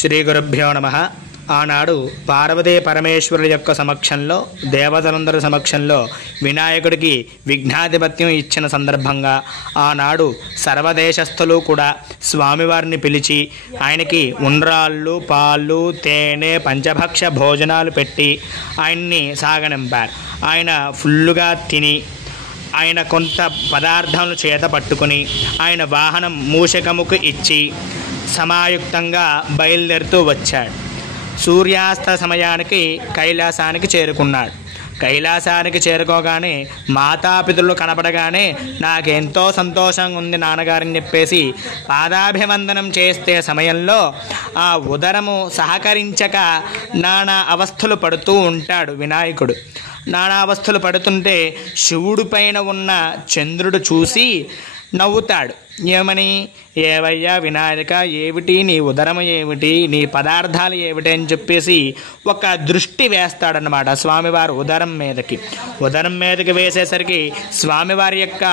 శ్రీ గురుభ్యో నమః. ఆనాడు పార్వతీ పరమేశ్వరుల యొక్క సమక్షంలో, దేవతలందరి సమక్షంలో వినాయకుడికి విఘ్నాధిపత్యం ఇచ్చిన సందర్భంగా ఆనాడు సర్వదేశస్థులు కూడా స్వామివారిని పిలిచి ఆయనకి ఉండ్రాళ్ళు, పాలు, తేనె, పంచభక్ష భోజనాలు పెట్టి ఆయన్ని సాగనింపారు. ఆయన ఫుల్లుగా తిని ఆయన కొంత పదార్థాలను చేత పట్టుకుని ఆయన వాహనం మూషకముకు ఇచ్చి సమాయుక్తంగా బయలుదేరుతూ వచ్చాడు. సూర్యాస్త సమయానికి కైలాసానికి చేరుకున్నాడు. కైలాసానికి చేరుకోగానే మాతాపితరులు కనపడగానే నాకెంతో సంతోషంగా ఉంది నాన్నగారని చెప్పేసి పాదాభివందనం చేసే సమయంలో ఆ ఉదరము సహకరించక నానా అవస్థలు పడుతూ ఉంటాడు వినాయకుడు. నానా అవస్థలు పడుతుంటే శివుడి పైన ఉన్న చంద్రుడు చూసి నవ్వుతాడు. ఏమని? ఏవయ్యా వినాయక, ఏమిటి నీ ఉదరం, ఏమిటి నీ పదార్థాలు ఏమిటి అని చెప్పేసి ఒక దృష్టి వేస్తాడనమాట స్వామివారు ఉదరం మీదకి. ఉదరం మీదకి వేసేసరికి స్వామివారి యొక్క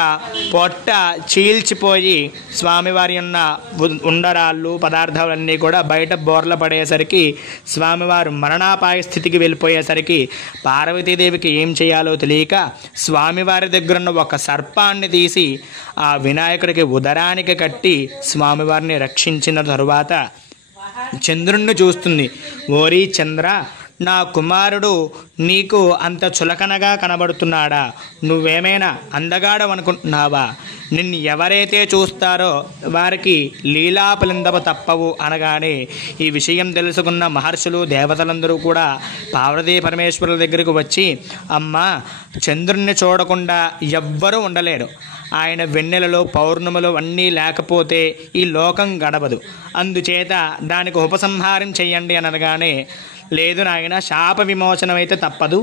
పొట్ట చీల్చిపోయి స్వామివారి ఉన్న ఉండరాళ్ళు పదార్థాలన్నీ కూడా బయట బోర్ల పడేసరికి స్వామివారు మరణాపాయ స్థితికి వెళ్ళిపోయేసరికి పార్వతీదేవికి ఏం చేయాలో తెలియక స్వామివారి దగ్గరున్న ఒక సర్పాన్ని తీసి ఆ వినాయకుడికి ఉదరానికి కట్టి స్వామివారిని రక్షించిన తరువాత చంద్రుణ్ణి చూస్తుంది. ఓరి చంద్ర, నా కుమారుడు నీకు అంత చులకనగా కనబడుతున్నాడా? నువ్వేమైనా అందగాడవనుకుంటున్నావా? నిన్ను ఎవరైతే చూస్తారో వారికి లీలాపలిందవ తప్పవు అనగానే ఈ విషయం తెలుసుకున్న మహర్షులు, దేవతలందరూ కూడా పార్వతీ పరమేశ్వరుల దగ్గరకు వచ్చి, అమ్మా, చంద్రుణ్ణి చూడకుండా ఎవ్వరూ ఉండలేరు. ఆయన వెన్నెలలో పౌర్ణములు అన్నీ లేకపోతే ఈ లోకం గడవదు. అందుచేత దానికి ఉపసంహారం చెయ్యండి అనగానే, లేదు నాయన, శాప విమోచనం అయితే తప్పదు,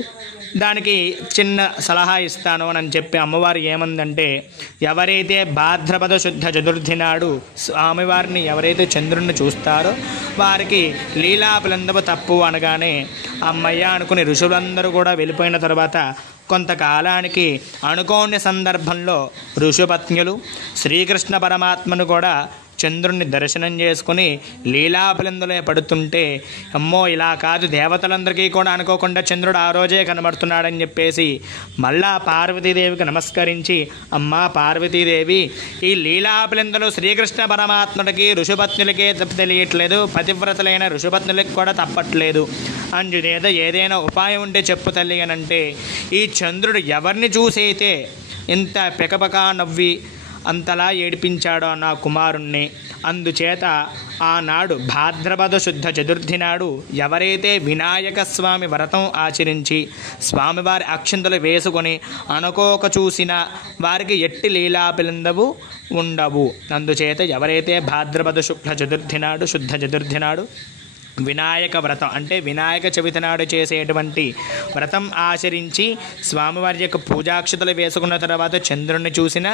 దానికి చిన్న సలహా ఇస్తాను అని చెప్పి అమ్మవారు ఏమందంటే, ఎవరైతే భాద్రపద శుద్ధ చతుర్థి నాడు స్వామివారిని ఎవరైతే చంద్రుణ్ణి చూస్తారో వారికి లీలాపలందవ తప్పు అనగానే అమ్మయ్య అనుకుని ఋషులందరూ కూడా వెళ్ళిపోయిన తర్వాత కొంతకాలానికి అనుకోని సందర్భంలో ఋషుపత్నులు శ్రీకృష్ణ పరమాత్మను కూడా చంద్రుణ్ణి దర్శనం చేసుకుని లీలాపలందులే పడుతుంటే, అమ్మో ఇలా కాదు, దేవతలందరికీ కూడా అనుకోకుండా చంద్రుడు ఆ రోజే కనబడుతున్నాడని చెప్పేసి మళ్ళా పార్వతీదేవికి నమస్కరించి, అమ్మా పార్వతీదేవి, ఈ లీలాపలందులు శ్రీకృష్ణ పరమాత్ముడికి ఋషుపత్నులకే తెలియట్లేదు, పతివ్రతలైన ఋషుపత్నులకి కూడా తప్పట్లేదు. అందుచేత ఏదైనా ఉపాయం ఉంటే చెప్పు తల్లి అనంటే, ఈ చంద్రుడు ఎవరిని చూసైతే ఇంత పెకపకా నవ్వి అంతలా ఏడిపించాడో నా కుమారుణ్ణి, అందుచేత ఆనాడు భాద్రపద శుద్ధ చతుర్థి నాడు ఎవరైతే వినాయక స్వామి వ్రతం ఆచరించి స్వామివారి అక్షంతలు వేసుకొని అనుకోక చూసిన వారికి ఎట్టి లీలాపిలందవు ఉండవు. అందుచేత ఎవరైతే భాద్రపద శుక్ల చతుర్థి నాడు, శుద్ధ చతుర్థి నాడు వినాయక వ్రతం అంటే వినాయక చవితి నాడు చేసేటువంటి వ్రతం ఆచరించి స్వామివారి యొక్క పూజాక్షతలు వేసుకున్న తర్వాత చంద్రుణ్ణి చూసిన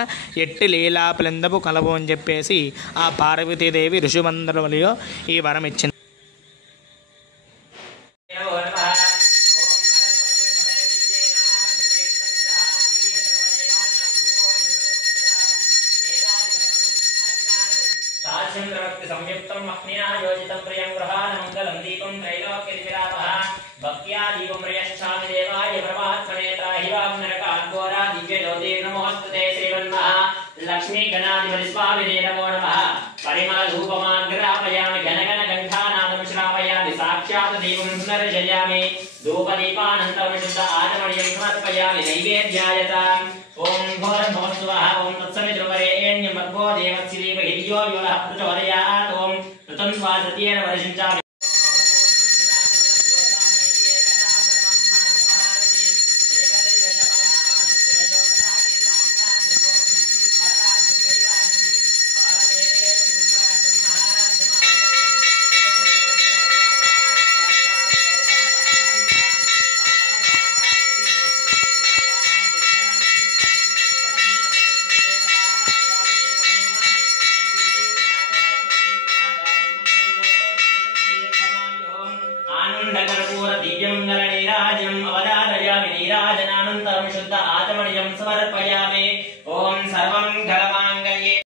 ఎట్టి లీలాపలందపు కలవు అని చెప్పేసి ఆ పార్వతీదేవి ఋషుమందరములో ఈ వరం ఇచ్చింది. సంయుక్తం మహ్నినా యోజితం ప్రియం గృహానమంగళం దీపం త్రైలోక్యతిరాపః భక్త్యా దీపం ప్రియశ్చామి దేవాయ పరమాత్మనే త్రాహివాం నరకాన్ఘోరా దివ్యజ్యోతి నమోస్తుతే శ్రీవన్మః లక్ష్మీ గణాధిపతి స్వామినే నమో నమః. పరిమళ ధూపమాగ్రాపయామి ఘనఘన కంఠానాదం శ్రావయామి సాక్షాత్ దీపం సుదర్శయామి ధూపదీపానంతరం శుద్ధ ఆచమణీయం సమర్పయామి నైవేద్యాయతాం. ఓం ఘోరం భవస్వః. ఓం తత్సవితుర్వరేణ్యం భర్గో దేవస్య ధీమహి ధియో యో నః ప్రచోదయాత్. ఓం ఋతం వా సత్యేన వర్షించామి. దివ్యం నరనీరాజం అవధారయామి నీరాజనానంతరం శుద్ధ ఆచమణీయం సమర్పయామి.